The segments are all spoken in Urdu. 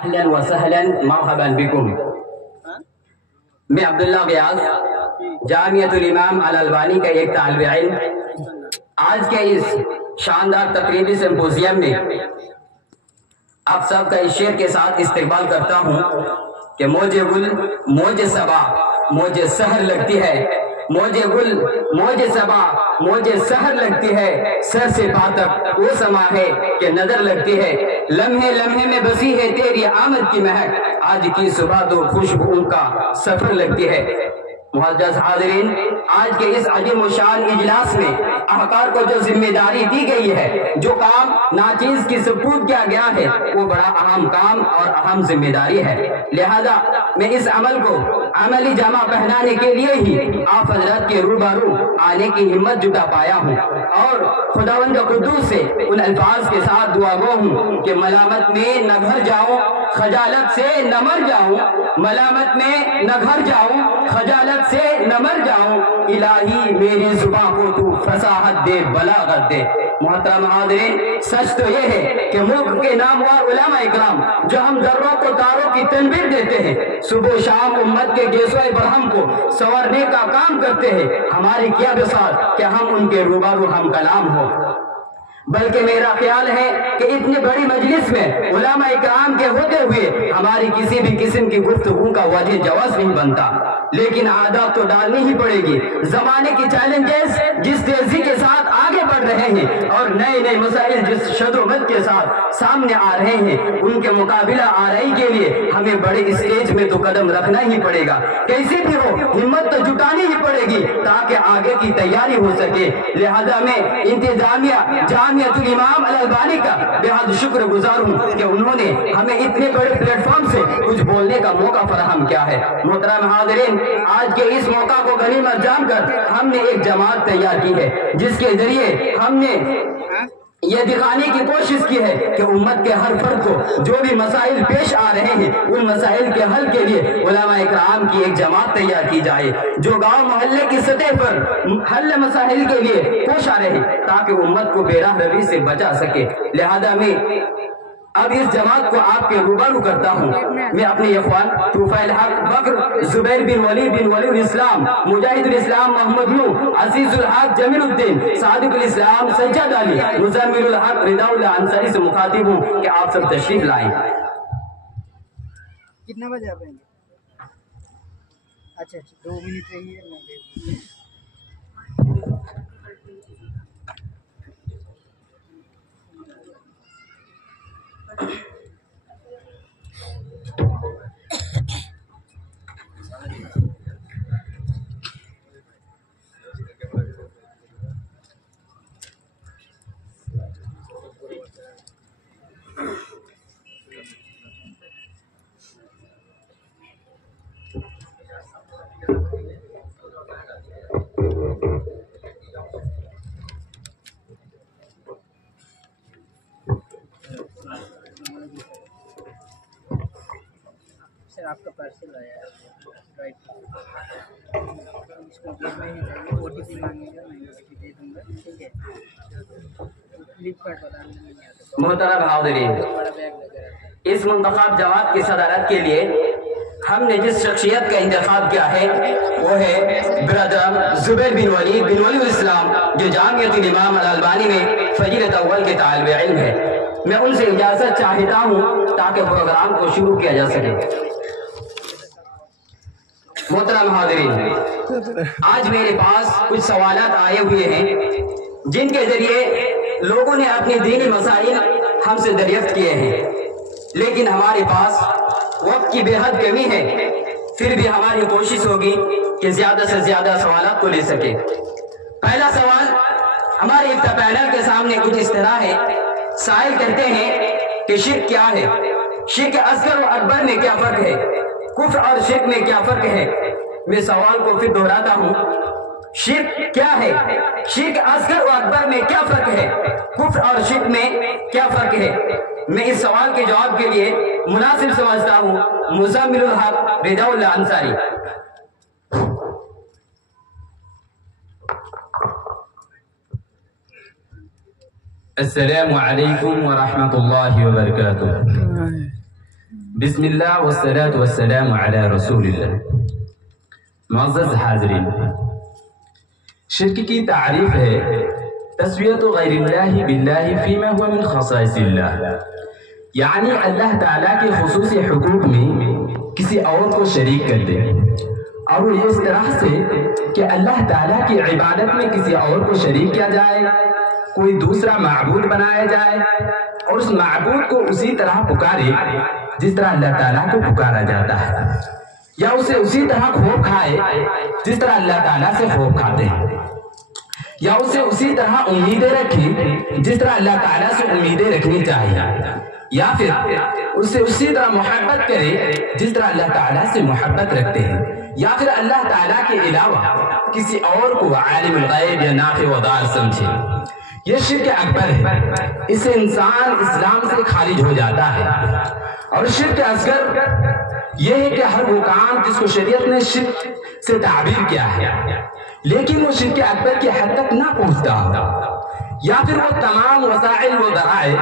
اہلا وسہلا مرحبا بکم۔ میں عبداللہ غیاث جامعۃ الامام الالبانی کا ایک طالب علم آج کے اس شاندار تقریبی سمپوزیم میں آپ سب کا اس شعر کے ساتھ استقبال کرتا ہوں کہ موج گل موج صبا موج سحر لگتی ہے، موج گل موج صبا موج سحر لگتی ہے، سر سے پا تک وہ سما ہے کہ نظر لگتی ہے، لمحے لمحے میں بسی ہے تیری آمد کی مہک، آج کی صبح تو خوشبو کا سفر لگتی ہے۔ معزز حاضرین، آج کے اس عظیم و شان اجلاس میں احکار کو جو ذمہ داری دی گئی ہے، جو کام ناچیز کی سپرد کیا گیا ہے، وہ بڑا اہم کام اور اہم ذمہ داری ہے، لہذا میں اس عمل کو عملی جامہ پہنانے کے لیے ہی آپ حضرات کے روبارو آنے کی ہمت جٹا پایا ہوں، اور خداوند قدوس سے ان الفاظ کے ساتھ دعا گو ہوں کہ ملامت میں نہ گھر جاؤں، خجالت سے نہ مر جاؤں، ملامت میں نہ گھر جاؤں، خجالت سے نہ مر جاؤں، الہی میری زبان کو تو فصاحت دے، بلاغت دے۔ محترم حاضرین، سچ تو یہ ہے کہ ملک کے نامور علماء اکرام جو ہم ذروں کو تاروں کی تنویر دیتے ہیں، صبح و شام امت کے گیسوئے برہم کو سنورنے کا کام کرتے ہیں، ہماری کیا بساط کہ ہم ان کے روبارو ہم کلام ہو، بلکہ میرا خیال ہے کہ اتنی بڑی مجلس میں علماء اکرام کے ہوتے ہوئے ہماری کسی بھی قسم کی گفتگو کا وجہ جواز نہیں بنتا، لیکن عادات تو ڈالنی ہی پڑے گی۔ زمانے کی چیلنجز جس تیزی کے ساتھ آگے بڑھ رہے ہیں اور نئے نئے مسائل جس شد و مد کے ساتھ سامنے آ رہے ہیں، ان کے مقابلہ آرائی کے لیے ہمیں بڑے اسٹیج میں تو قدم رکھنا ہی پڑے گا، کیسے بھی ہو ہمت تو جٹانی ہی پڑے گی تاکہ آگے کی تیاری ہو سکے۔ لہذا میں انتظامیہ جامعۃ الامام الالبانی کا بہت شکر گزار ہوں کہ انہوں نے ہمیں اتنے بڑے پلیٹ فارم سے کچھ بولنے کا موقع فراہم کیا ہے۔ محترم حاضرین، آج کے اس موقع کو غنیمت جان کر ہم نے ایک جماعت تیار کی ہے جس کے ذریعے ہم نے یہ دکھانے کی کوشش کی ہے کہ امت کے ہر فرد کو جو بھی مسائل پیش آ رہے ہیں ان مسائل کے حل کے لیے علماء اکرام کی ایک جماعت تیار کی جائے جو گاؤں محلے کی سطح پر حل مسائل کے لیے کوشاں رہے تاکہ امت کو بے راہ روی سے بچا سکے۔ لہذا میں اب اس جماعت کو آپ کے روبارو کرتا ہوں۔ میں اپنے اخوان طفیل حق بکر، زبیر بن ولی بن ولی الاسلام، مجاہد الاسلام محمد نور، عزیز الحق جمیل الدین، صادق الاسلام سجاد علی، مزمل الحق رضا اللہ انصاری سے مخاطب ہوں کہ آپ سب تشریف لائیں۔ کتنا بجے آپ آئیں گے؟ اچھا 2 منٹ رہیے، میں دیکھ لوں۔ سر آپ کا پارسل آیا ہے رائٹ، اس کو میں ہی چاہیے، او ٹی پی مانگے گا، میں او ٹی پی دے دوں گا، ٹھیک ہے؟ فلپکارٹ والا نہیں آتا۔ محترم حاضرین، اس منتخب جماعت کی صدارت کے لیے ہم نے جس شخصیت کا انتخاب کیا ہے وہ ہے برادر زبیر بن ولی بن ولی الاسلام جو جامعۃ الامام الالبانی میں فضیلت اول کے طالب علم ہے۔ میں ان سے اجازت چاہتا ہوں تاکہ پروگرام کو شروع کیا جا سکے۔ محترم حاضرین، آج میرے پاس کچھ سوالات آئے ہوئے ہیں جن کے ذریعے لوگوں نے اپنی دینی مسائل ہم سے دریافت کیے ہیں، لیکن ہمارے پاس وقت کی بے حد کمی ہے، پھر بھی ہماری کوشش ہوگی کہ زیادہ سے زیادہ سوالات کو لے سکیں۔ پہلا سوال ہمارے افتتاح پینل کے سامنے کچھ اس طرح ہے، سائل کہتے ہیں کہ شرک کیا ہے؟ شرک اصغر و اکبر میں کیا فرق ہے؟ کفر اور شرک میں کیا فرق ہے؟ میں سوال کو پھر دہراتا ہوں، شرک کیا ہے؟ شرک اصغر و اکبر میں کیا فرق ہے؟ کفر اور شرک میں کیا فرق ہے؟ میں اس سوال کے جواب کے لیے مناسب سمجھتا ہوں مزمل الحق رضا اللہ انصاری۔ السلام علیکم ورحمۃ اللہ وبرکاتہ۔ بسم اللہ والصلاة والسلام علی رسول اللہ. معزز حاضرین، شرک کی تعریف ہے تسویت غیر اللہ باللہ فیما ہوا من خصائص اللہ، یعنی اللہ تعالیٰ کے خصوصی حقوق میں کسی اور کو شریک کر دے، اور وہ اس طرح سے کہ اللہ تعالیٰ کی عبادت میں کسی اور کو شریک کیا جائے، کوئی دوسرا معبود بنایا جائے اور اس معبود کو اسی طرح پکارے جس طرح اللہ تعالیٰ کو پکارا جاتا ہے، یا اسے اسی طرح خوف کھائے جس طرح اللہ تعالیٰ سے خوف کھاتے ہیں، یا اسے اسی طرح امیدیں رکھیں جس طرح اللہ تعالیٰ سے امیدیں رکھنی چاہیے، یا پھر اسے اسی طرح محبت کرے جس طرح اللہ تعالیٰ سے محبت رکھتے ہیں، یا پھر اللہ تعالیٰ کے علاوہ کسی اور کو عالم الغیب یا نافع و ضار سمجھے. یہ شرک اکبر ہے، اس سے انسان اسلام سے خارج ہو جاتا ہے. اور شرک اصغر یہ ہے کہ ہر وہ کام جس کو شریعت نے شرک سے تعبیر کیا ہے لیکن وہ شرک اکبر کی حد تک نہ پہنچتا ہو، یا پھر وہ تمام وسائل و ذرائع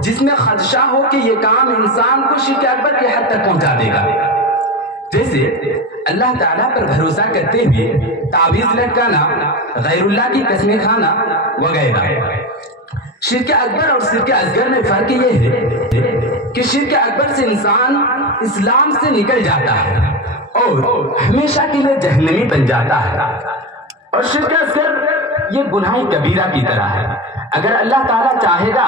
جس میں خدشہ ہو کہ یہ کام انسان کو شرک اکبر کی حد تک پہنچا دے گا، جیسے اللہ تعالیٰ پر بھروسہ کرتے ہوئے تعویذ لٹکانا، غیر اللہ کی قسمیں کھانا وغیرہ. شرک اکبر اور شرک اصغر میں فرق یہ ہے کہ شرک اکبر سے انسان اسلام سے نکل جاتا ہے اور ہمیشہ کے لیے جہنمی بن جاتا ہے، اور شرک اصغر یہ گناہ کبیرہ کی طرح ہے. اگر اللہ تعالیٰ چاہے گا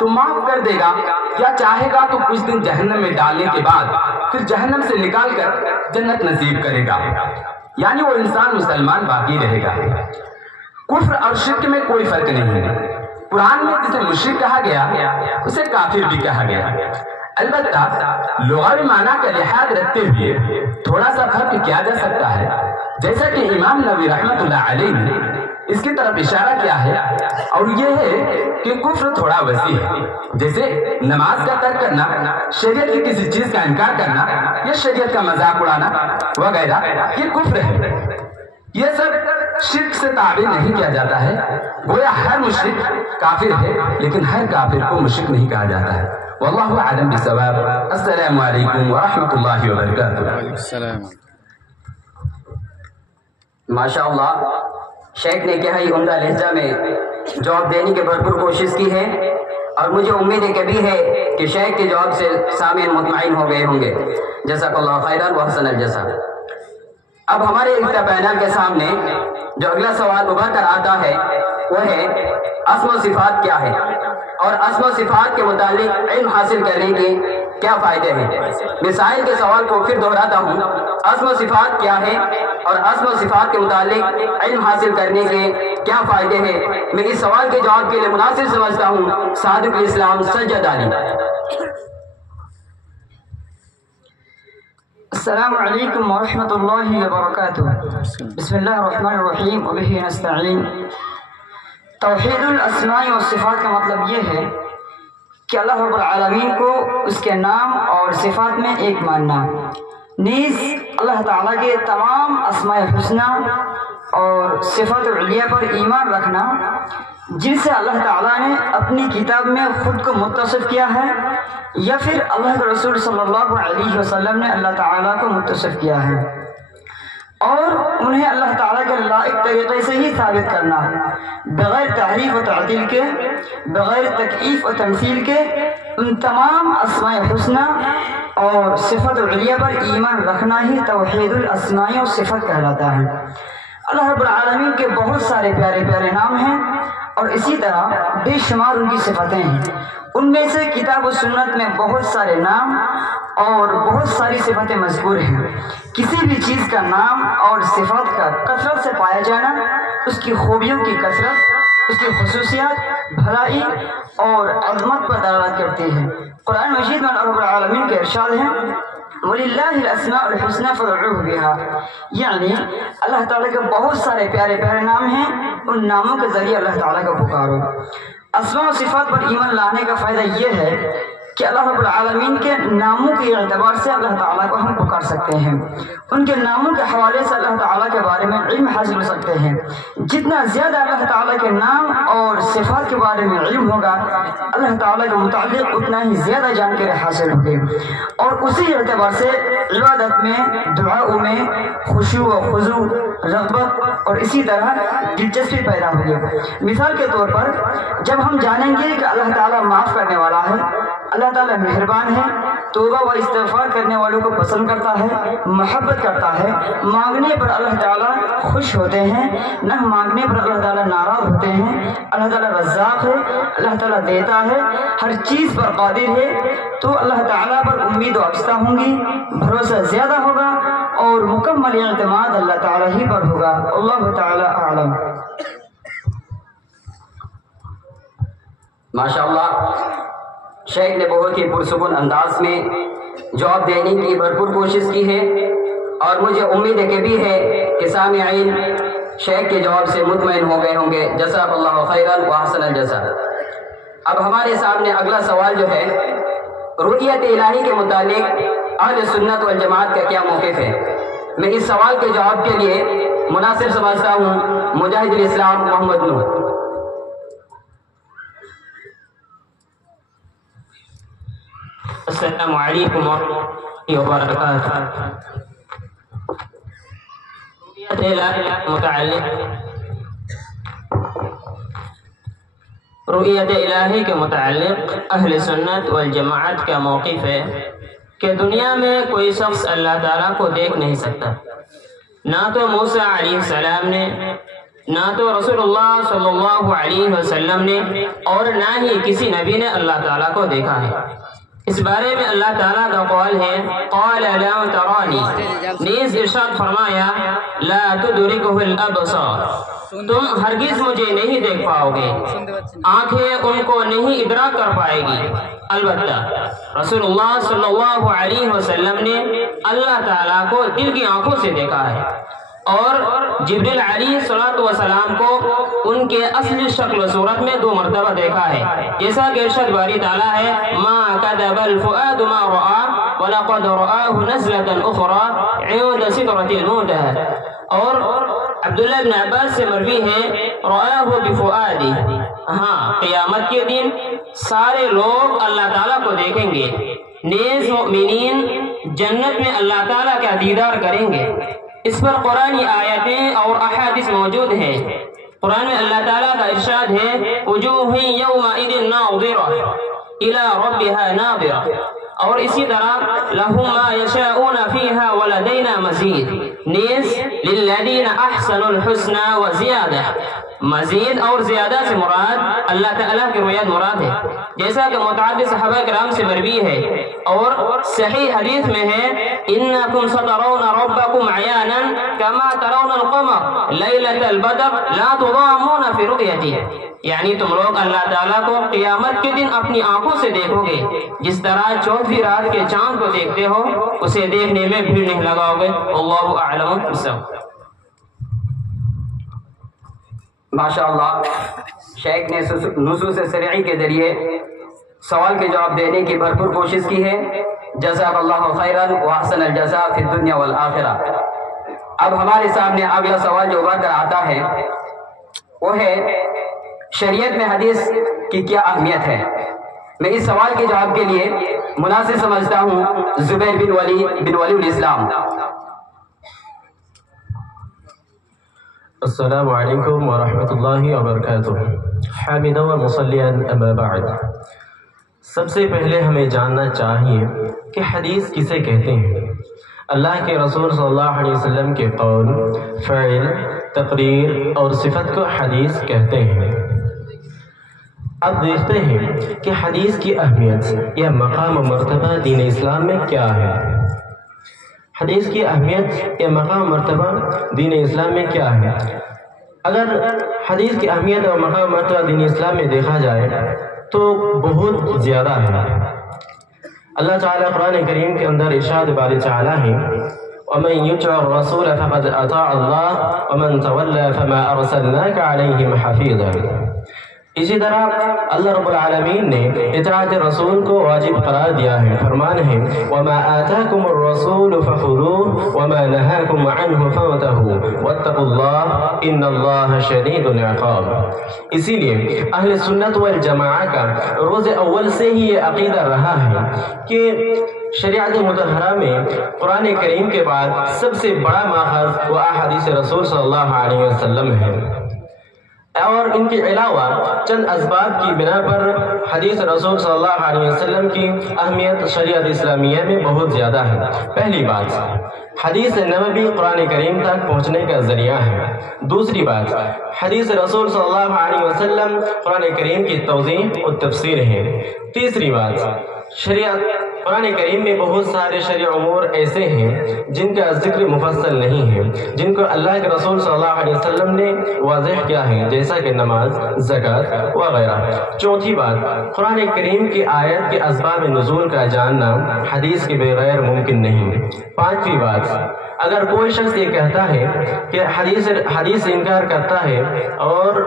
تو معاف کر دے گا، یا چاہے گا تو کچھ دن جہنم میں ڈالنے کے بعد پھر جہنم سے نکال کر جنت نصیب کرے گا، یعنی وہ انسان مسلمان باقی رہے گا. کفر اور شرک میں کوئی فرق نہیں ہے. قرآن میں جسے مشرک کہا گیا اسے کافر بھی کہا گیا. البتہ لغوی معنی کا لحاظ رکھتے ہوئے تھوڑا سا فرق کیا جا سکتا ہے، جیسا کہ امام نووی رحمۃ اللہ علیہ نے اس کی طرف اشارہ کیا ہے، اور یہ ہے کہ کفر تھوڑا وسیع ہے، جیسے نماز کا ترک کرنا، شریعت کی کسی چیز کا انکار کرنا، یا شریعت کا مذاق اڑانا وغیرہ، یہ کفر ہے. یہ سب شرک سے تعبیر نہیں کیا جاتا ہے. گویا ہر مشرک کافر ہے، لیکن ہر کافر کو مشرک نہیں کہا جاتا ہے. واللہ اعلم بالصواب. السلام علیکم ورحمۃ اللہ وبرکاتہ. ماشاء اللہ، شیخ نے کیا ہی عمدہ لہجہ میں جواب دینے کی بھرپور کوشش کی ہے، اور مجھے امید کبھی ہے کہ شیخ کے جواب سے سامعین مطمئن ہو گئے ہوں گے. جزاک اللہ خیرا وحسن الجزا. اب ہمارے اس پینل کے سامنے جو اگلا سوال ابھر کر آتا ہے وہ ہے اسم و صفات کیا ہے، اور اسم و صفات کے متعلق علم حاصل کرنے کے کیا فائدے ہیں. مسائل کے سوال کو پھر دہراتا ہوں، اسم و صفات کیا ہے اور اسم و صفات کے متعلق علم حاصل کرنے کے کیا فائدے ہیں. میں اس سوال کے جواب کے لیے مناسب سمجھتا ہوں صادق الاسلام سجاد علی. السلام علیکم ورحمۃ اللہ وبرکاتہ. بسم اللہ الرحمن الرحیم وبہ نستعین. توحید الاسماء و صفات کا مطلب یہ ہے کہ اللہ رب العالمین کو اس کے نام اور صفات میں ایک ماننا، نیز اللہ تعالیٰ کے تمام اسماء حسنہ اور صفات علیہ پر ایمان رکھنا جن سے اللہ تعالیٰ نے اپنی کتاب میں خود کو متصف کیا ہے، یا پھر اللہ کے رسول صلی اللہ علیہ وسلم نے اللہ تعالیٰ کو متصف کیا ہے، اور انہیں اللہ تعالیٰ کے لائق طریقے سے ہی ثابت کرنا، بغیر تحریف و تعطیل کے، بغیر تکییف و تمثیل کے. ان تمام اسماء حسنہ اور صفات علیہ پر ایمان رکھنا ہی توحید الاسماء و صفات کہلاتا ہے. اللہ رب العالمین کے بہت سارے پیارے پیارے نام ہیں، اور اسی طرح بے شمار ان کی صفتیں ہیں. ان میں سے کتاب و سنت میں بہت سارے نام اور بہت ساری صفتیں مذکور ہیں. کسی بھی چیز کا نام اور صفات کا کثرت سے پایا جانا اس کی خوبیوں کی کثرت، اس کی خصوصیات، بھلائی اور عظمت پر دلالت کرتی ہے. قرآن مجید میں اللہ رب العالمین کے ارشاد ہیں وَلِلَّهِ الْأَسْمَاءُ الْحُسْنَى فَادْعُوهُ بِهَا، یعنی اللہ تعالیٰ کے بہت سارے پیارے پیارے نام ہیں، ان ناموں کے ذریعے اللہ تعالیٰ کا پکارو. اسماء و صفات پر ایمان لانے کا فائدہ یہ ہے کہ اللہ رب العالمین کے ناموں کے اعتبار سے اللہ تعالیٰ کو ہم پکار سکتے ہیں، ان کے ناموں کے حوالے سے اللہ تعالیٰ کے بارے میں علم حاصل ہو سکتے ہیں۔ جتنا زیادہ اللہ تعالیٰ کے نام اور صفات کے بارے میں علم ہوگا اللہ تعالیٰ کے متعلق اتنا ہی زیادہ جانکاری حاصل ہوگی، اور اسی اعتبار سے عبادت میں، دعاؤں میں خشوع و خضوع، رغبت اور اسی طرح دلچسپی پیدا ہوگی۔ مثال کے طور پر جب ہم جانیں گے کہ اللہ تعالیٰ معاف کرنے والا ہے، اللہ تعالیٰ مہربان ہے، توبہ و استغفار کرنے والوں کو پسند کرتا ہے، محبت کرتا ہے، مانگنے پر اللہ تعالیٰ خوش ہوتے ہیں، نہ مانگنے پر اللہ تعالیٰ ناراض ہوتے ہیں، اللہ تعالیٰ رزاق ہے، اللہ تعالیٰ دیتا ہے، ہر چیز پر قادر ہے، تو اللہ تعالیٰ پر امید وابستہ ہوں گی، بھروسہ زیادہ ہوگا اور مکمل اعتماد اللہ تعالیٰ ہی پر ہوگا۔ اللہ تعالیٰ اعلم۔ ماشاءاللہ، شیخ نے بہت ہی پرسکون انداز میں جواب دینے کی بھرپور کوشش کی ہے، اور مجھے امید ہے کہ بھی ہے کہ سامعین شیخ کے جواب سے مطمئن ہو گئے ہوں گے۔ جزاک اللہ خیراً و احسن الجزا۔ اب ہمارے سامنے اگلا سوال جو ہے، رؤیت الہی کے متعلق اہل سنت والجماعت کا کیا موقف ہے؟ میں اس سوال کے جواب کے لیے مناسب سمجھتا ہوں مجاہد الاسلام محمد نور۔ السلام علیکم ورحمۃ اللہ وبرکاتہ۔ رؤیت الہی کے متعلق اہل سنت والجماعت کا موقف ہے کہ دنیا میں کوئی شخص اللہ تعالیٰ کو دیکھ نہیں سکتا، نہ تو موسیٰ علیہ السلام نے، نہ تو رسول اللہ صلی اللہ علیہ وسلم نے، اور نہ ہی کسی نبی نے اللہ تعالیٰ کو دیکھا ہے۔ اس بارے میں اللہ تعالیٰ کا قول ہے، قال لا ترانی، نیز ارشاد فرمایا لا تدرکہ الابصار، تم ہرگز مجھے نہیں دیکھ پاؤ گے، آنکھیں ان کو نہیں ادراک کر پائے گی۔ البتہ رسول اللہ صلی اللہ علیہ وسلم نے اللہ تعالیٰ کو دل کی آنکھوں سے دیکھا ہے، اور جبریل علیہ السلام کو ان کے اصل شکل و صورت میں 2 مرتبہ دیکھا ہے، جیسا کہ ارشاد باری تعالیٰ ہے ما کذب الفؤاد ما رأى ولقد رآه نزلة أخرى عند سدرة المنتهى۔ اور عبداللہ بن عباس سے مروی ہے رآه بفؤاده، ہاں قیامت کے دن سارے لوگ اللہ تعالیٰ کو دیکھیں گے، نیز مؤمنین جنت میں اللہ تعالیٰ کا دیدار کریں گے۔ اس پر قرآنی آیتیں اور احادیث موجود ہیں۔ قرآن میں اللہ تعالیٰ کا ارشاد ہے وجوہ یومئذ ناظرہ الی ربها ناظرہ، اور اسی طرح لہم ما یشاؤون فیہا ولدینا مزید، نیز للذین احسنوا الحسنى وزیادہ، مزید اور زیادہ سے مراد اللہ تعالیٰ کی رؤیت مراد ہے، جیسا کہ متعدد صحابہ کرام سے مروی ہے، اور صحیح حدیث میں ہے انکم سترون ربکم عیانا کما ترون القمر لیلۃ البدر لا تضامون فی رؤیتہ، یعنی تم لوگ اللہ تعالیٰ کو قیامت کے دن اپنی آنکھوں سے دیکھو گے، جس طرح 14ویں رات کے چاند کو دیکھتے ہو، اسے دیکھنے میں بھیڑ نہیں لگاؤ گے۔ اللہ اعلم بالصواب۔ ماشاءاللہ، شیخ نے نصوص شرعی کے ذریعے سوال کے جواب دینے کی بھرپور کوشش کی ہے۔ جزاک اللہ خیراً و احسن الجزاء فی الدنیا والآخرہ۔ اب ہمارے سامنے اگلا سوال جو ابھر کر آتا ہے وہ ہے شریعت میں حدیث کی کیا اہمیت ہے؟ میں اس سوال کے جواب کے لیے مناسب سمجھتا ہوں زبیر بن ولی الاسلام۔ السلام علیکم ورحمۃ اللہ وبرکاتہ۔ حامدا و مصلیا اما بعد، سب سے پہلے ہمیں جاننا چاہیے کہ حدیث کسے کہتے ہیں۔ اللہ کے رسول صلی اللہ علیہ وسلم کے قول، فعل، تقریر اور صفت کو حدیث کہتے ہیں۔ اب دیکھتے ہیں کہ حدیث کی اہمیت یا مقام و مرتبہ دین اسلام میں کیا ہے۔ حدیث کی اہمیت یا مقام مرتبہ دین اسلام میں کیا ہے؟ اگر حدیث کی اہمیت اور مقام مرتبہ دین اسلام میں دیکھا جائے تو بہت زیادہ ہے۔ اللہ تعالیٰ قرآن کریم کے اندر ارشاد باری تعالیٰ ہے وَمَن يُطِعِ الرَّسُولَ فَقَدْ أَطَاعَ اللَّهَ وَمَن تَوَلَّى فَمَا أَرْسَلْنَاكَ عَلَيْهِمْ حَفِيظًا۔ اسی طرح اللہ رب العالمین نے اطاعت رسول کو واجب قرار دیا ہے. فرمان ہے وَمَا آتَاكُمُ الرَّسُولُ فَخُذُوهُ وَمَا نَهَاكُمْ عَنْهُ فَانْتَهُوا وَاتَّقُوا اللَّهَ إِنَّ اللَّهَ شَدِيدُ الْعِقَابِ. اسی لیے اہل سنت والجماعہ کا روز اول سے ہی یہ عقیدہ رہا ہے کہ شریعت مطہرہ میں قرآن کریم کے بعد سب سے بڑا ماخذ وہ احادیث رسول صلی اللہ علیہ وسلم ہے، اور ان کے علاوہ چند اسباب کی بنا پر حدیث رسول صلی اللہ علیہ وسلم کی اہمیت شریعت اسلامیہ میں بہت زیادہ ہے. پہلی بات، حدیث نبوی قرآن کریم تک پہنچنے کا ذریعہ ہے. دوسری بات، حدیث رسول صلی اللہ علیہ وسلم قرآن کریم کی توضیح اور تفسیر ہے. تیسری بات، شریعت قرآن کریم میں بہت سارے شرعی امور ایسے ہیں جن کا ذکر مفصل نہیں ہے، جن کو اللہ کے رسول صلی اللہ علیہ وسلم نے واضح کیا ہے، جیسا کہ نماز، زکوٰۃ وغیرہ. چوتھی بات، قرآن کریم کی آیت کے اسباب نزول کا جاننا حدیث کے بغیر ممکن نہیں. پانچویں بات، اگر کوئی شخص یہ کہتا ہے کہ حدیث سے انکار کرتا ہے اور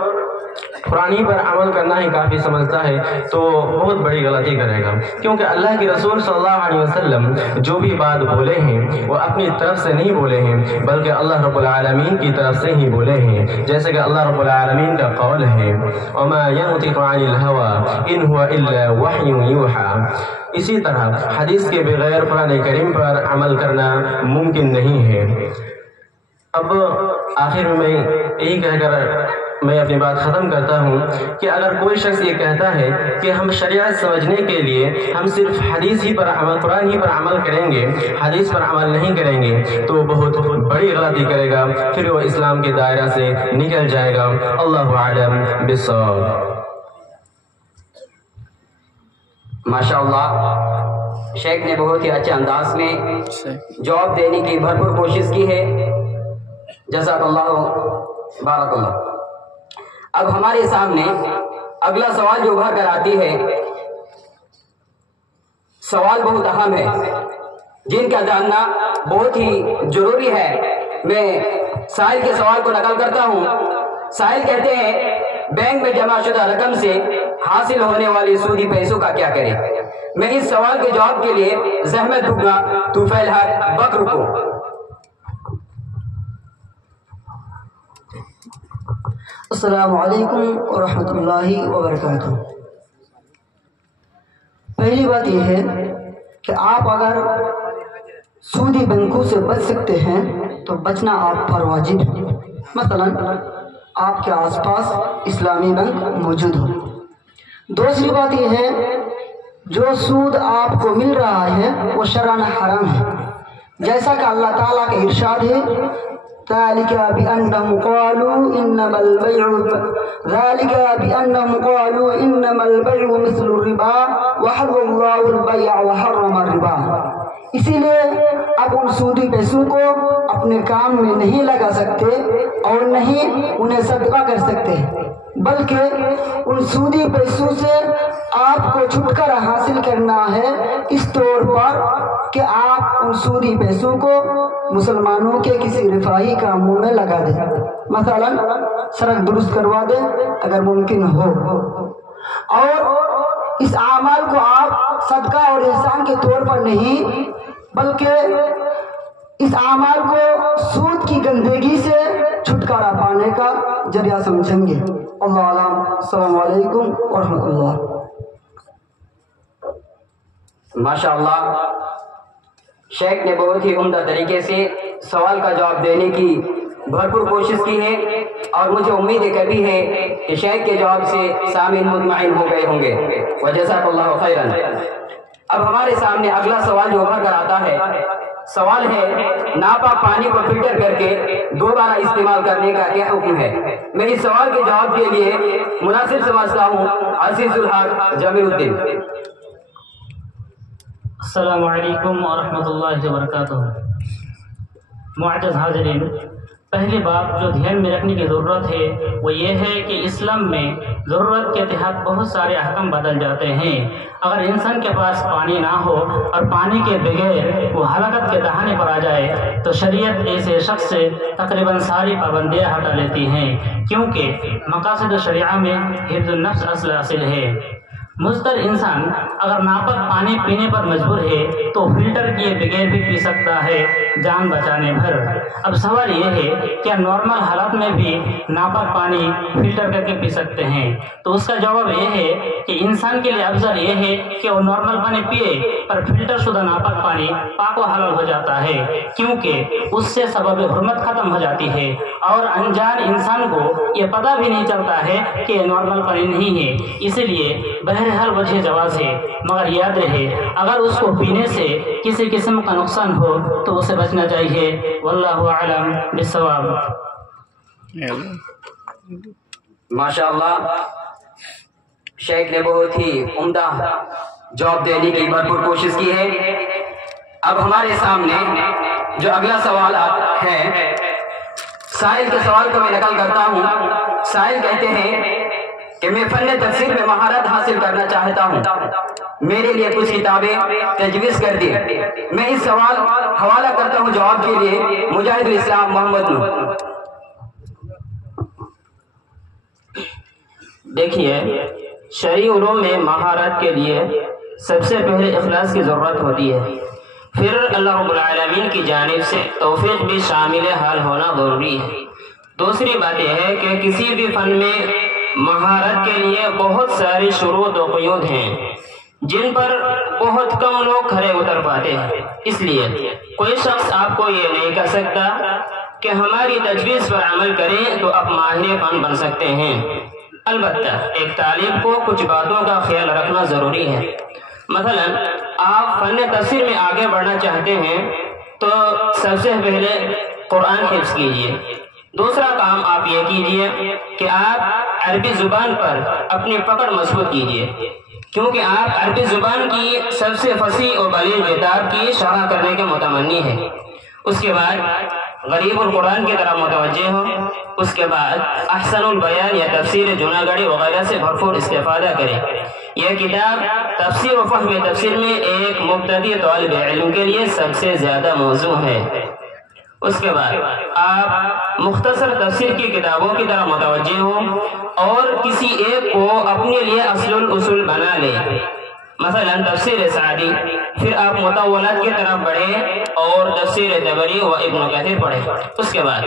قرآن پر عمل کرنا ہی کافی سمجھتا ہے تو بہت بڑی غلطی کرے گا، کیونکہ اللہ کے رسول صلی اللہ علیہ وسلم جو بھی بات بولے ہیں وہ اپنی طرف سے نہیں بولے ہیں بلکہ اللہ رب العالمین کی طرف سے ہی بولے ہیں، جیسے کہ اللہ رب العالمین کا قول ہے وَمَا يَنطِقُ عَنِ الْهَوَىٰ إِنْ هُوَ إِلَّا وَحْيٌ يُوحَىٰ. اسی طرح حدیث کے بغیر قرآن کریم پر عمل کرنا ممکن نہیں ہے. اب آخر میں یہی کہہ کر میں اپنی بات ختم کرتا ہوں کہ اگر کوئی شخص یہ کہتا ہے کہ ہم شریعت سمجھنے کے لیے ہم صرف حدیث ہی پر عمل، قرآن ہی پر عمل کریں گے، حدیث پر عمل نہیں کریں گے، تو بہت بڑی غلطی کرے گا، پھر وہ اسلام کے دائرہ سے نکل جائے گا. اللہ اعلم بالصواب. ماشاءاللہ، شیخ نے بہت ہی اچھے انداز میں جواب دینے کی بھرپور کوشش کی ہے. جزاک اللہ، بارک اللہ. اب ہمارے سامنے اگلا سوال جو ابھر کر آتی ہے، سوال بہت اہم ہے جن کا جاننا بہت ہی ضروری ہے. میں سائل کے سوال کو نقل کرتا ہوں. سائل کہتے ہیں بینک میں جمع شدہ رقم سے حاصل ہونے والی سودی پیسوں کا کیا کریں؟ میں اس سوال کے جواب کے لیے زحمت دوں گا طفیل بکر کو. السلام علیکم ورحمۃ اللہ وبرکاتہ. پہلی بات یہ ہے کہ آپ اگر سودی بینکوں سے بچ سکتے ہیں تو بچنا آپ پر واجب ہے. مثلا آپ کے آس پاس اسلامی بینک موجود ہو. دوسری بات یہ ہے جو سود آپ کو مل رہا ہے وہ شرعاً حرام ہے، جیسا کہ اللہ تعالیٰ کا ارشاد ہے ذَلِكَ بِأَنَّهُمْ قَالُوا إِنَّمَا الْبَيْعُ مِثْلُ الرِّبَا وَحَلَّ اللَّهُ الْبَيْعَ وَحَرَّمَ الرِّبَا. اسی لیے اب ان سودی پیسوں کو اپنے کام میں نہیں لگا سکتے اور نہیں انہیں صدقہ کر سکتے، بلکہ ان سودی پیسوں سے آپ کو چھٹکارا حاصل کرنا ہے اس طور پر کہ آپ ان سودی پیسوں کو مسلمانوں کے کسی رفاہی کاموں میں لگا دیں. مثلا سڑک درست کروا دیں اگر ممکن ہو، اور اس اعمال کو آپ صدقہ اور احسان کے طور پر نہیں بلکہ اس اعمال کو سود کی گندگی سے چھٹکارا پانے کا ذریعہ سمجھیں گے. اللہ علام. السلام علیکم ورحمۃ اللہ. ماشاءاللہ، شیخ نے بہت ہی عمدہ طریقے سے سوال کا جواب دینے کی بھرپور کوشش کی ہے، اور مجھے امید کبھی ہے کہ شیخ کے جواب سے سامعین مطمئن ہو گئے ہوں گے. وجزاک اللہ خیرا. اب ہمارے سامنے اگلا سوال جو ابھر کر آتا ہے، سوال ہے ناپاک پانی کو فلٹر کر کے دوبارہ استعمال کرنے کا کیا حکم ہے؟ میں اس سوال کے جواب کے لیے مناسب سمجھتا ہوں عزیز الحق جمیل الدین. السلام علیکم ورحمۃ اللہ وبرکاتہ. معزز حاضرین، پہلی بات جو دھیان میں رکھنے کی ضرورت ہے وہ یہ ہے کہ اسلام میں ضرورت کے تحت بہت سارے احکام بدل جاتے ہیں۔ اگر انسان کے پاس پانی نہ ہو اور پانی کے بغیر وہ ہلاکت کے دہانے پر آ جائے تو شریعت ایسے شخص سے تقریباً ساری پابندیاں ہٹا لیتی ہیں، کیونکہ مقاصد شریعہ میں حفظ النفس اصل ہے۔ مضطر انسان اگر ناپاک پانی پینے پر مجبور ہے تو فلٹر کیے بغیر بھی پی سکتا ہے جان بچانے بھر۔ اب سوال یہ ہے کیا نارمل حالات میں بھی ناپاک پانی فلٹر کر کے پی سکتے ہیں؟ تو اس کا جواب یہ ہے کہ انسان کے لیے افضل یہ ہے کہ وہ نارمل پانی پیے، پر فلٹر شدہ ناپاک پانی پاک و حلال ہو جاتا ہے، کیونکہ اس سے سبب حرمت ختم ہو جاتی ہے اور انجان انسان کو یہ پتہ بھی نہیں چلتا ہے کہ یہ نارمل پانی نہیں ہے۔ اسی لیے بہرحال وجہ جواز ہے، مگر یاد رہے اگر اس کو پینے سے کسی قسم کا نقصان ہو تو اسے بچنا چاہیے۔ واللہ اعلم بالصواب۔ ماشاءاللہ، شیخ نے بہت ہی عمدہ جواب دینے کی بھرپور کوشش کی ہے۔ اب ہمارے سامنے جو اگلا سوال ہے، سائل کے سوال کو میں نقل کرتا ہوں۔ سائل کہتے ہیں کہ میں فن تفسیر میں مہارت حاصل کرنا چاہتا ہوں، میرے لیے کچھ کتابیں تجویز کر دی۔ میں اس سوال حوالہ کرتا ہوں جواب کے لیے مجاہد الاسلام محمد نور۔ دیکھیے، شرعی علوم میں مہارت کے لیے سب سے پہلے اخلاص کی ضرورت ہوتی ہے، پھر اللہ رب العالمین کی جانب سے توفیق بھی شامل حال ہونا ضروری ہے۔ دوسری بات یہ ہے کہ کسی بھی فن میں مہارت کے لیے بہت ساری شروط و قیود ہیں جن پر بہت کم لوگ کھرے اتر پاتے ہیں۔ اس لیے کوئی شخص آپ کو یہ نہیں کہہ سکتا کہ ہماری تجویز پر عمل کریں تو آپ ماہر فن بن سکتے ہیں۔ البتہ ایک طالب کو کچھ باتوں کا خیال رکھنا ضروری ہے۔ مثلا آپ فن تفسیر میں آگے بڑھنا چاہتے ہیں تو سب سے پہلے قرآن حفظ کیجیے۔ دوسرا کام آپ یہ کیجیے کہ آپ عربی زبان پر اپنی پکڑ مضبوط کیجیے، کیونکہ آپ عربی زبان کی سب سے فصیح و بلیغ کتاب کی شرح کرنے کے متمنی ہیں۔ اس کے بعد غریب القرآن کی طرح متوجہ ہوں۔ اس کے بعد احسن البیان یا تفسیر جوناگڑھی وغیرہ سے بھرپور استفادہ کریں۔ یہ کتاب تفسیر و فہم تفسیر میں ایک مبتدی طالب علم کے لیے سب سے زیادہ موزوں ہے۔ اس کے بعد آپ مختصر تفسیر کی کتابوں کی طرح متوجہ ہوں اور کسی ایک کو اپنے لیے اصل الاصول بنا لیں، مثلا تفسیر سعدی، پھر آپ مطولات کی طرف بڑھیں اور تفسیر طبری و ابن کثیر پڑھیں۔ اس کے بعد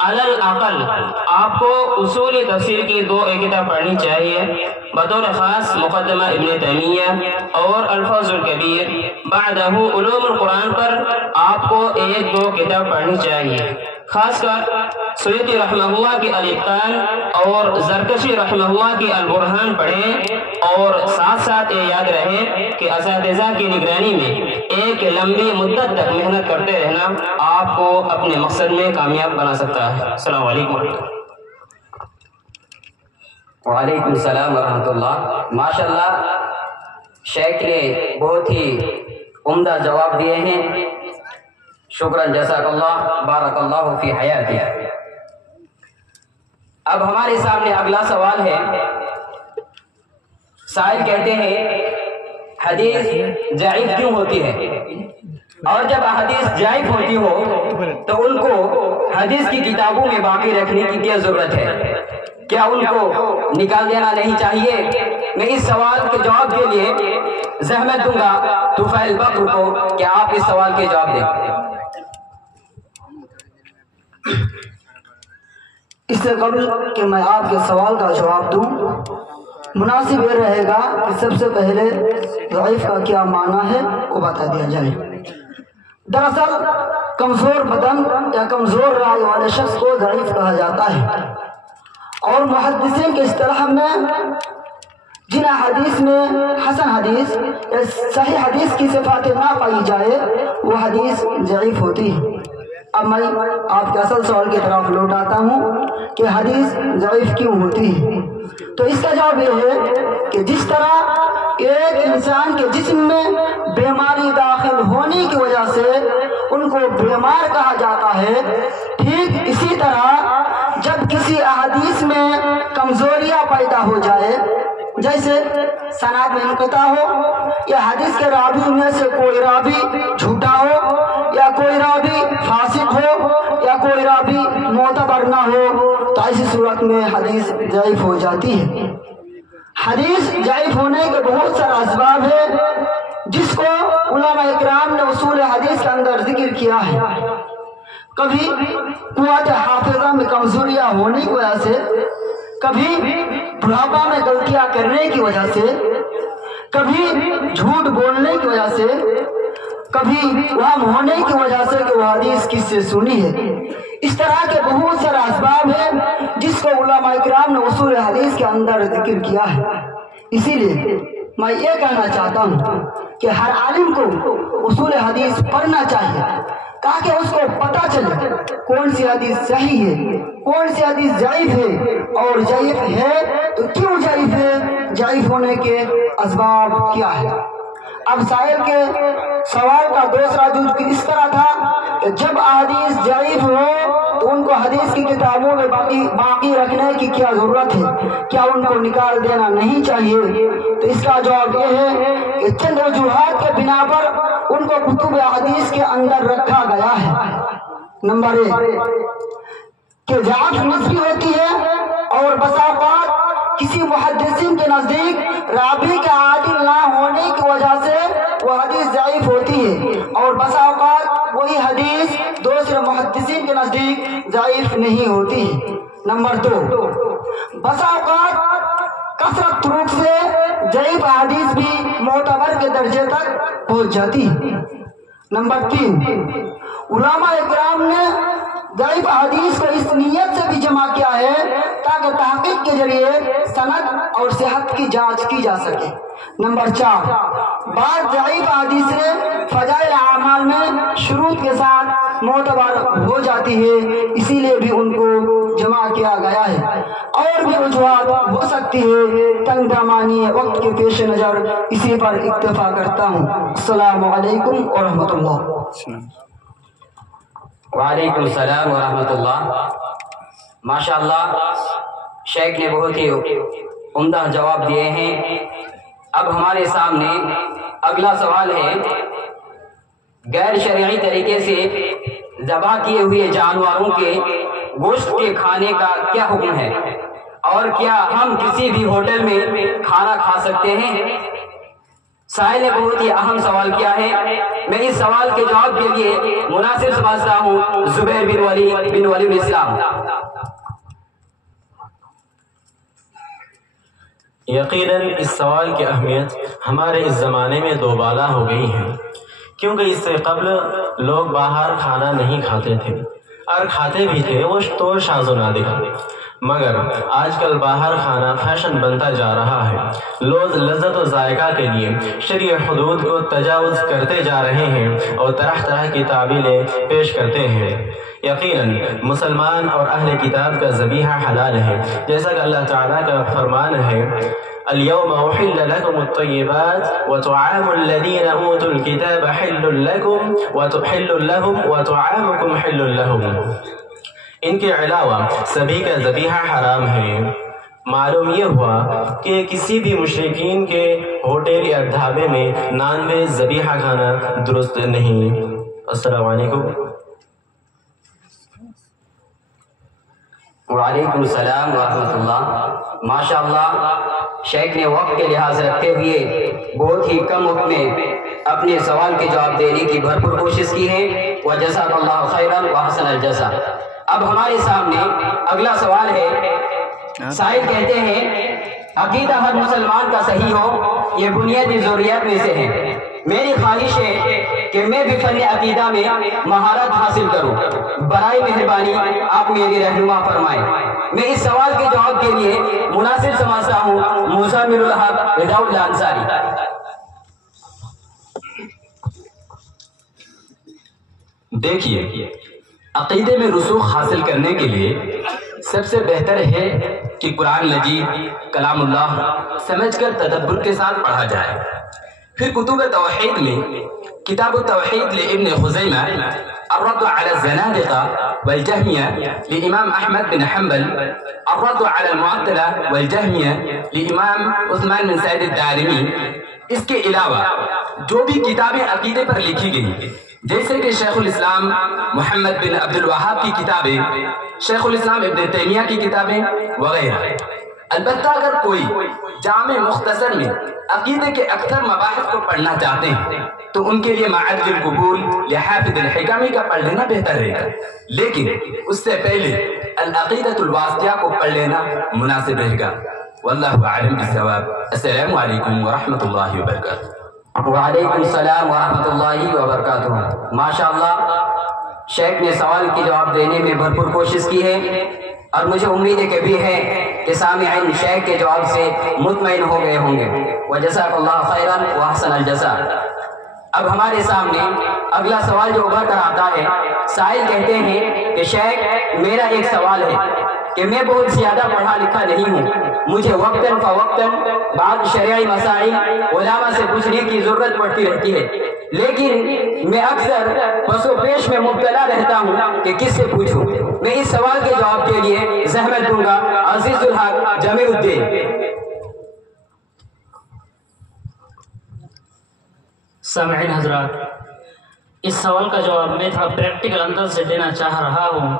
علی الاقل آپ کو اصول تفسیر کی 2 کتاب پڑھنی چاہیے، بطور خاص مقدمہ ابن تیمیہ اور الفاظ الکبیر۔ بعدہ علوم القرآن پر آپ کو 1-2 کتاب پڑھنی چاہیے، خاص کر سیوطی رحمہ اللہ کی الاتقان اور زرکشی رحمہ اللہ کی البرہان پڑھیں، اور ساتھ ساتھ یہ یاد رہے کہ اساتذہ کی نگرانی میں ایک لمبی مدت تک محنت کرتے رہنا آپ کو اپنے مقصد میں کامیاب بنا سکتا ہے۔ السلام علیکم۔ وعلیکم السلام ورحمۃ اللہ۔ ماشاءاللہ، شیخ نے بہت ہی عمدہ جواب دیے ہیں۔ شکراً، جزاک اللہ، بارک اللہ فی حیاتی۔ اب ہمارے سامنے اگلا سوال ہے۔ سائل کہتے ہیں حدیث ضعیف کیوں ہوتی ہے، اور جب حدیث ضعیف ہوتی ہو تو ان کو حدیث کی کتابوں میں باقی رکھنے کی کیا ضرورت ہے؟ کیا ان کو نکال دینا نہیں چاہیے؟ میں اس سوال کے جواب کے لیے زحمت دوں گا طفیل بکر کو کہ آپ اس سوال کے جواب دیں۔ اس سے قبل کہ میں آپ کے سوال کا جواب دوں، مناسب یہ رہے گا کہ سب سے پہلے ضعیف کا کیا معنی ہے وہ بتا دیا جائے۔ دراصل کمزور بدن یا کمزور رائے والے شخص کو ضعیف کہا جاتا ہے، اور محدثین کے اصطلاح میں جن حدیث میں حسن حدیث یا صحیح حدیث کی صفات نہ پائی جائے وہ حدیث ضعیف ہوتی ہے۔ اب میں آپ کے اصل سوال کی طرف لوٹ آتا ہوں کہ حدیث ضعیف کیوں ہوتی ہے۔ تو اس کا جواب یہ ہے کہ جس طرح ایک انسان کے جسم میں بیماری داخل ہونے کی وجہ سے ان کو بیمار کہا جاتا ہے، ٹھیک اسی طرح جب کسی احادیث میں کمزوریاں پیدا ہو جائے، جیسے سند میں انقطاع ہو، یا حدیث کے راوی میں سے کوئی راوی جھوٹا ہو، یا کوئی راوی فاسق ہو، یا کوئی راوی معتبر نہ ہو، تو ایسی صورت میں حدیث ضعیف ہو جاتی ہے۔ حدیث ضعیف ہونے کے بہت سارے اسباب ہیں جس کو علماء اکرام نے اصول حدیث کے اندر ذکر کیا ہے۔ کبھی قوت حافظہ میں کمزوریاں ہونے کی وجہ سے، کبھی بڑھاپا میں غلطیاں کرنے کی وجہ سے، کبھی جھوٹ بولنے کی وجہ سے، کبھی وہم ہونے کی وجہ سے کہ وہ حدیث کس سے سنی ہے۔ اس طرح کے بہت سارے اسباب ہیں جس کو علماء اکرام نے اصول حدیث کے اندر ذکر کیا ہے۔ اسی لیے میں یہ کہنا چاہتا ہوں کہ ہر عالم کو اصول حدیث پڑھنا چاہیے تاکہ اس کو پتہ چلے کون سی حدیث صحیح ہے، کون سی حدیث ضعیف ہے، اور ضعیف ہے تو کیوں ضعیف ہے، ضعیف ہونے کے اسباب کیا ہے۔ اب سائل کے سوال کا دوسرا جز اس طرح تھا کہ جب احادیث ضعیف ہو تو ان کو حدیث کی کتابوں میں باقی رکھنے کی کیا ضرورت ہے، کیا ان کو نکال دینا نہیں چاہیے؟ تو اس کا جواب یہ ہے کہ چند وجوہات کے بنا پر ان کو کتب حدیث کے اندر رکھا گیا ہے۔ نمبر 1 کہ ضعف نسبی ہوتی ہے، اور بسا اوقات کسی محدثین کے نزدیک راوی کے عادل نہ ہونے کی وجہ سے وہ حدیث ضعیف ہوتی ہے، اور بسا اوقات وہی حدیث دوسرے محدثین کے نزدیک ضعیف نہیں ہوتی ہے۔ نمبر 2 بسا اوقات کثرت طرق سے ضعیف حدیث بھی معتبر کے درجے تک پہنچ جاتی ہے۔ نمبر 3 علماء اکرام نے ضعیف حدیث کو اس نیت سے بھی جمع کیا ہے تاکہ تحقیق کے ذریعے سند اور صحت کی جانچ کی جا سکے۔ نمبر 4 بعض ضعیف حدیثیں فضائل اعمال میں شروط کے ساتھ معتبر ہو جاتی ہے، اسی لیے بھی ان کو جمع کیا گیا ہے۔ اور بھی وجوہات ہو سکتی ہے، تنگ دامانی وقت کے پیش نظر اسی پر اکتفا کرتا ہوں۔ السلام علیکم ورحمۃ اللہ۔ وعلیکم السلام ورحمۃ اللہ۔ ماشاءاللہ شیخ نے بہت ہی عمدہ جواب دیے ہیں۔ اب ہمارے سامنے اگلا سوال ہے، غیر شرعی طریقے سے ذبح کیے ہوئے جانوروں کے گوشت کے کھانے کا کیا حکم ہے، اور کیا ہم کسی بھی ہوٹل میں کھانا کھا سکتے ہیں؟ سائل نے بہت ہی اہم سوال کیا ہے۔ میں اس سوال کے جواب کے لیے مناسب سمجھتا ہوں زبیر بن ولی الاسلام۔ یقیناً اس سوال کی اہمیت ہمارے اس زمانے میں دوبالا ہو گئی ہے، کیونکہ اس سے قبل لوگ باہر کھانا نہیں کھاتے تھے، اور کھاتے بھی تھے وہ تو شاذ و نادر، مگر آج کل باہر کھانا فیشن بنتا جا رہا ہے۔ لوگ لذت و ذائقہ کے لیے شرعی حدود کو تجاوز کرتے جا رہے ہیں اور طرح طرح کی تعویلیں پیش کرتے ہیں۔ یقیناً مسلمان اور اہل کتاب کا ذبیحہ حلال ہے، جیسا کہ اللہ تعالیٰ کا فرمان ہے، اليوم أحل لكم الطيبات وطعام الذين أوتوا الكتاب حل لكم وحل لهم وطعامكم حل لهم۔ ان کے علاوہ سبھی کا ذبیحہ حرام ہے۔ معلوم یہ ہوا کہ کسی بھی مشرکین کے ہوٹل یا ڈھابے میں نان ویج ذبیحہ کھانا درست نہیں۔ السلام علیکم۔ وعلیکم السلام ورحمۃ اللہ۔ ماشاءاللہ شیخ نے وقت کے لحاظ رکھتے ہوئے بہت ہی کم وقت میں اپنے سوال کے جواب دینے کی بھرپور کوشش کی ہے، وجزاک اللہ خیرا وحسن الجزا۔ اب ہمارے سامنے اگلا سوال ہے۔ سائل کہتے ہیں، عقیدہ ہر مسلمان کا صحیح ہو، یہ بنیادی ضروریات میں سے ہے۔ میری خواہش ہے کہ میں بھی فن عقیدہ میں مہارت حاصل کروں، برائے مہربانی آپ میری رہنما فرمائیں۔ میں اس سوال کے جواب کے لیے مناسب سمجھتا ہوں مزمل الحق رضا اللہ انصاری۔ دیکھیے، عقیدے میں رسوخ حاصل کرنے کے لیے سب سے بہتر ہے کہ قرآن مجید کلام اللہ سمجھ کر تدبر کے ساتھ پڑھا جائے۔ پھر کتب توحید میں کتاب التوحید لابن خزیمہ الرد على الزنادقة والجهمية لإمام أحمد بن حنبل، الرد على المعطلة والجهمية لإمام عثمان بن سعید الدارمی۔ اس کے علاوہ جو بھی کتابیں عقیدے پر لکھی گئی جیسے کہ شیخ الاسلام محمد بن عبد الوہاب کی کتابیں، شیخ الاسلام ابن تیمیہ کی کتابیں وغیرہ۔ البتہ اگر کوئی جامع مختصر میں عقیدے کے اکثر مباحث کو پڑھنا چاہتے ہیں تو ان کے لیے معرج القبول لحافظ الحکمی کا پڑھ لینا بہتر رہے گا، لیکن اس سے پہلے العقیدۃ الواسطیہ کو پڑھ لینا مناسب رہے گا۔ واللہ اعلم بالصواب۔ السلام علیکم ورحمۃ اللہ وبرکاتہ۔ وعلیکم السلام ورحمۃ اللہ وبرکاتہ۔ ماشاءاللہ شیخ نے سوال کی جواب دینے میں بھرپور کوشش کی ہے، اور مجھے امید ہے بھی ہے کہ سامعین شیخ کے جواب سے مطمئن ہو گئے ہوں گے۔ وجزاک اللہ خیرا واحسن الجزاء۔ اب ہمارے سامنے اگلا سوال جو ابھر کر آتا ہے، سائل کہتے ہیں کہ شیخ میرا ایک سوال ہے کہ میں بہت زیادہ پڑھا لکھا نہیں ہوں، مجھے وقتاً فوقتاً بعض شرعی مسائل علماء سے پوچھنے کی ضرورت پڑتی رہتی ہے، لیکن میں اکثر پس و پیش میں مبتلا رہتا ہوں کہ کس سے پوچھوں۔ میں اس سوال کے جواب کے لیے زحمت دوں گا عزیز الحق جمیع الدین۔ سامعین حضرات، اس سوال کا جواب میں تھوڑا پریکٹیکل انداز سے دینا چاہ رہا ہوں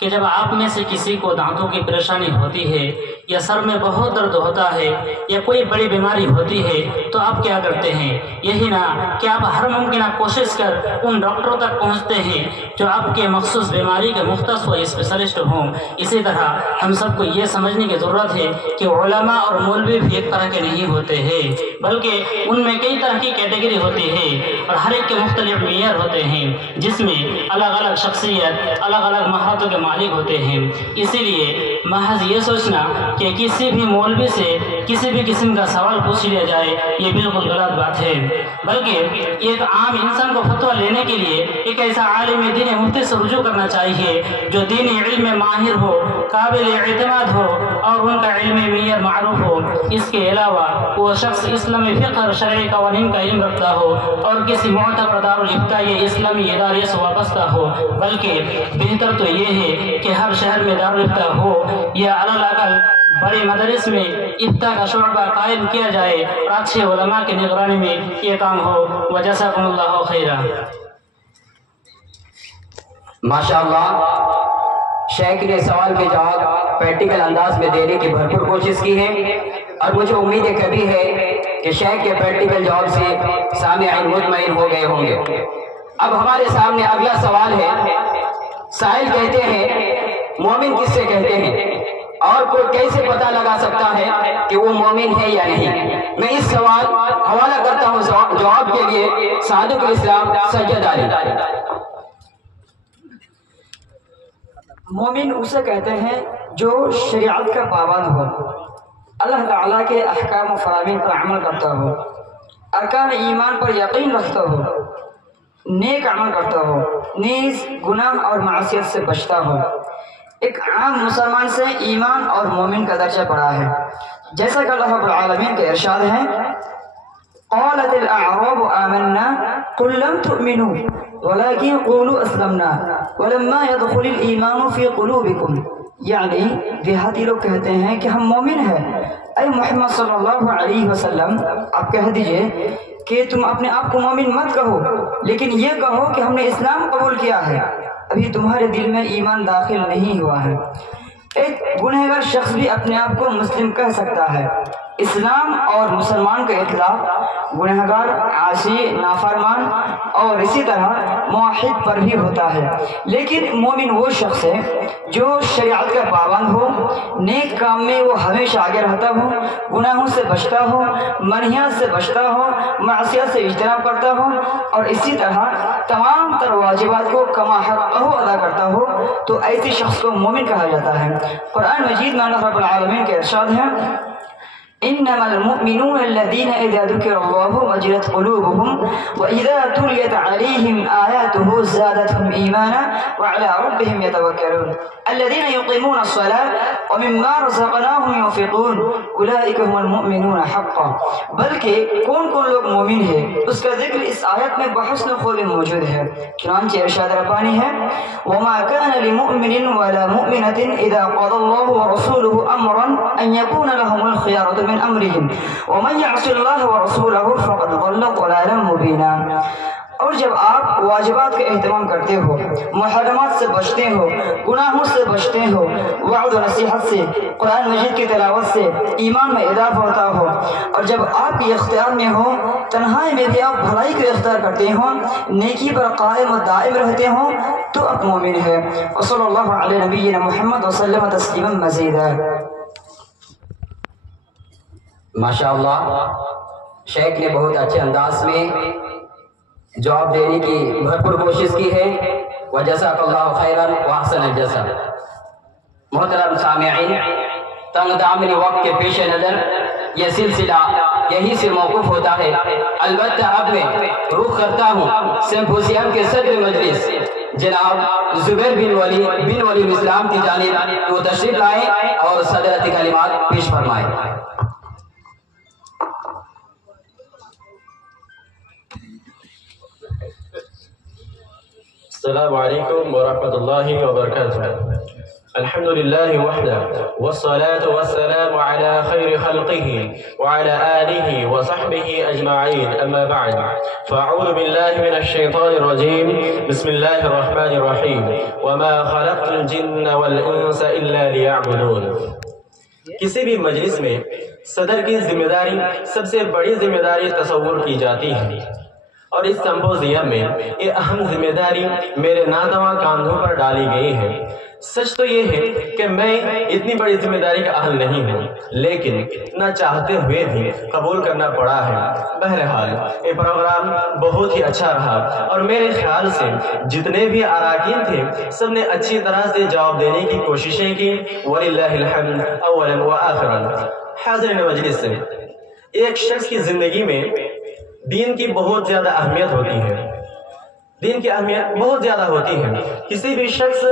کہ جب آپ میں سے کسی کو دانتوں کی پریشانی ہوتی ہے یا سر میں بہت درد ہوتا ہے یا کوئی بڑی بیماری ہوتی ہے تو آپ کیا کرتے ہیں؟ یہی نا کہ آپ ہر ممکنہ کوشش کر ان ڈاکٹروں تک پہنچتے ہیں جو آپ کے مخصوص بیماری کے مختص و اسپیشلسٹ ہوں۔ اسی طرح ہم سب کو یہ سمجھنے کی ضرورت ہے کہ علماء اور مولوی بھی ایک طرح کے نہیں ہوتے ہیں، بلکہ ان میں کئی طرح کی کیٹیگری ہوتی ہے اور ہر ایک کے مختلف معیار ہوتے ہیں، جس میں الگ الگ شخصیت، الگ الگ مہارتوں کے مالک ہوتے ہیں۔ اسی لیے محض یہ سوچنا کہ کسی بھی مولوی سے کسی بھی قسم کا سوال پوچھ لیا جائے یہ بالکل غلط بات ہے، بلکہ ایک عام انسان کو فتویٰ لینے کے لیے ایک ایسا عالم دین مفتی سے رجوع کرنا چاہیے جو دینی علم میں ماہر ہو، قابل اعتماد ہو اور ان کا علم معیار معروف ہو۔ اس کے علاوہ وہ شخص اسلامی فقہ اور شرعی قوانین کا علم رکھتا ہو اور کسی معتبر دارالافتاء یا اسلامی ادارے سے وابستہ ہو، بلکہ بہتر تو یہ ہے کہ ہر شہر میں دارالافتاء ہو یا الاقل بڑے مدارس میں افتاء کا شعبہ قائم کیا جائے اور اچھے علماء کی نگرانی میں یہ کام ہو۔ وجزاکم اللہ خیرا۔ ماشاءاللہ شیخ نے سوال کے جواب پریکٹیکل انداز میں دینے کی بھرپور کوشش کی ہے، اور مجھے امید کبھی ہے کہ شیخ کے پریکٹیکل جواب سے سامعین مطمئن ہو گئے ہوں گے۔ اب ہمارے سامنے اگلا سوال ہے، سائل کہتے ہیں مومن کس سے کہتے ہیں اور کوئی کیسے پتہ لگا سکتا ہے کہ وہ مومن ہے یا نہیں؟ میں اس سوال حوالہ کرتا ہوں جواب کے لیے صادق الاسلام سید علی۔ مومن اسے کہتے ہیں جو شریعت کا پابند ہو، اللہ تعالیٰ کے احکام و فرامین پر عمل کرتا ہو، ارکان ایمان پر یقین رکھتا ہو، نیک عمل کرتا ہو، نیز گناہ اور معصیت سے بچتا ہو۔ ایک عام مسلمان سے ایمان اور مومن کا درجہ بڑا ہے، جیسا کہ اللہ رب العالمین کے ارشاد ہے قالت الاعراب آمنا قل لم تؤمنوا ولكن قولوا اسلمنا ولما يدخل الايمان في قلوبكم، یعنی دیہاتی لوگ کہتے ہیں کہ ہم مومن ہیں۔ اے محمد صلی اللہ علیہ وسلم آپ کہہ دیجئے کہ تم اپنے آپ کو مومن مت کہو، لیکن یہ کہو کہ ہم نے اسلام قبول کیا ہے، ابھی تمہارے دل میں ایمان داخل نہیں ہوا ہے۔ ایک گنہگار شخص بھی اپنے آپ کو مسلم کہہ سکتا ہے۔ اسلام اور مسلمان کا اطلاق گنہگار، عاصی، نافرمان اور اسی طرح موحد پر بھی ہوتا ہے، لیکن مومن وہ شخص ہے جو شریعت کا پابند ہو، نیک کام میں وہ ہمیشہ آگے رہتا ہو، گناہوں سے بچتا ہو، منہیات سے بچتا ہو، معصیت سے اجتناب کرتا ہو اور اسی طرح تمام تر واجبات کو کما حقہ ادا کرتا ہو، تو ایسے شخص کو مومن کہا جاتا ہے۔ قرآن مجید میں اللہ رب العالمین کے ارشاد ہے إنما المؤمنون الذين إذا ذكر الله وجلت قلوبهم وإذا تليت عليهم آياته زادتهم إيمانا وعلى ربهم يتوكلون الذين يقيمون الصلاة ومما رزقناهم ينفقون أولئك هم المؤمنون حقا. بلکہ کون کون لوگ مومن ہیں اس کا ذکر اس آیت میں بحسن خوبی موجود ہے. چنانچہ ارشاد ربانی ہے وما كان لمؤمن ولا مؤمنة إذا قضى الله ورسوله أمرا أن يكون لهم الخيارة من أمرهم ومن يعص الله ورسوله فقد ضل ضلالا مبينا. اور جب آپ واجبات کا اہتمام کرتے ہو، محرمات سے بچتے ہو، گناہوں سے بچتے ہو، وعد و نصیحت سے، قرآن مجید کی تلاوت سے ایمان میں اضافہ ہوتا ہو، اور جب آپ کے اختیار میں ہو، تنہائی میں بھی آپ بھلائی کو اختیار کرتے ہوں، نیکی پر قائم و دائم رہتے ہوں، تو آپ مومن ہے. وصلی اللہ علیہ نبینا محمد وسلم تسلیما مزیدا. ماشاءاللہ شیخ نے بہت اچھے انداز میں جواب دینے کی بھرپور کوشش کی ہے. وجزاک اللہ خیرا واحسن الجزا. محترم سامعین، تنگ دامنی وقت کے پیش نظر یہ سلسلہ یہی سے موقوف ہوتا ہے. البتہ اب میں رخ کرتا ہوں سمپوزیم کے صدر مجلس جناب زبیر بن ولی الاسلام کی جانب وہ تشریف لائیں اور صدرتی کلمات پیش فرمائیں. السلام علیکم ورحمۃ اللہ وبرکاتہ. الحمد للہ وحدہ والصلاة والسلام على خیر خلقہ وعلى آلہ وصحبہ اجمعین اما بعد فاعوذ باللہ من الشیطان الرجیم بسم اللہ الرحمن الرحیم وما خلقت الجن والانس الا لیعبدون. کسی بھی مجلس میں صدر کی ذمہ داری سب سے بڑی ذمہ داری تصور کی جاتی ہے، اور اس سمپوزیم میں یہ اہم ذمہ داری میرے ناتواں کاندھوں پر ڈالی گئی ہے. سچ تو یہ ہے کہ میں اتنی بڑی ذمہ داری کا اہل نہیں ہوں، لیکن نہ چاہتے ہوئے بھی قبول کرنا پڑا ہے. بہرحال یہ پروگرام بہت ہی اچھا رہا، اور میرے خیال سے جتنے بھی اراکین تھے سب نے اچھی طرح سے جواب دینے کی کوششیں کی. وَلِلَّهِ الْحَمْدُ أَوَّلًا وَآخِرًا. حاضرین مجلس سے ایک شخص کی زندگی میں دین کی بہت زیادہ اہمیت ہوتی ہے. دین کی اہمیت بہت زیادہ ہوتی ہے. کسی بھی شخص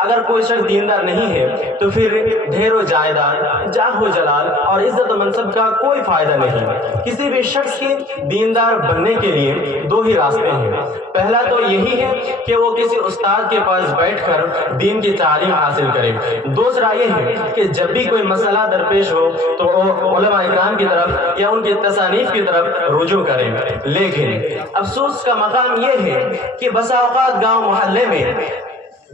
اگر کوئی شخص دیندار نہیں ہے تو پھر ڈھیر و جائیداد، جاہ و جلال اور عزت و منصب کا کوئی فائدہ نہیں. کسی بھی شخص کے دیندار بننے کے لیے دو ہی راستے ہیں. پہلا تو یہی ہے کہ وہ کسی استاد کے پاس بیٹھ کر دین کی تعلیم حاصل کرے. دوسرا یہ ہے کہ جب بھی کوئی مسئلہ درپیش ہو تو وہ علماء اکرام کی طرف یا ان کی تصانیف کی طرف رجوع کرے. لیکن افسوس کا مقام یہ ہے کہ بسا اوقات گاؤں محلے میں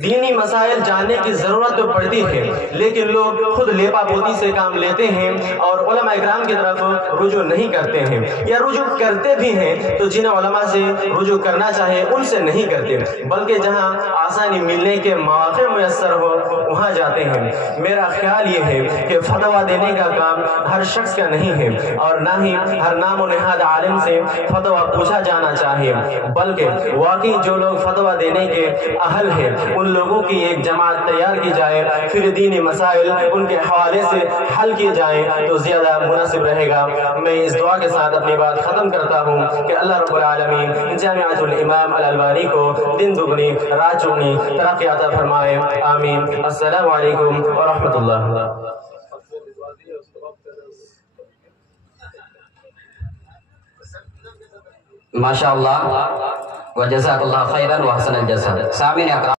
دینی مسائل جاننے کی ضرورت تو پڑتی ہے، لیکن لوگ خود لیپا پوتی سے کام لیتے ہیں اور علماء اکرام کی طرف رجوع نہیں کرتے ہیں، یا رجوع کرتے بھی ہیں تو جن علماء سے رجوع کرنا چاہے ان سے نہیں کرتے، بلکہ جہاں آسانی ملنے کے مواقع میسر ہو وہاں جاتے ہیں. میرا خیال یہ ہے کہ فتویٰ دینے کا کام ہر شخص کا نہیں ہے، اور نہ ہی ہر نام و نہاد عالم سے فتویٰ پوچھا جانا چاہیے، بلکہ واقعی جو لوگ فتویٰ دینے کے اہل ہیں ان لوگوں کی ایک جماعت تیار کی جائے، پھر دینی مسائل ان کے حوالے سے حل کیے جائیں تو زیادہ مناسب رہے گا. میں اس دعا کے ساتھ اپنی بات ختم کرتا ہوں کہ اللہ رب العالمین جامعۃ الامام الالبانی کو دن دگنی رات چگنی ترقی عطا فرمائے. آمین. السلام علیکم ورحمۃ اللہ. ماشاءاللہ وجزاک اللہ خیرا واحسن الجزا. سامعین اکرام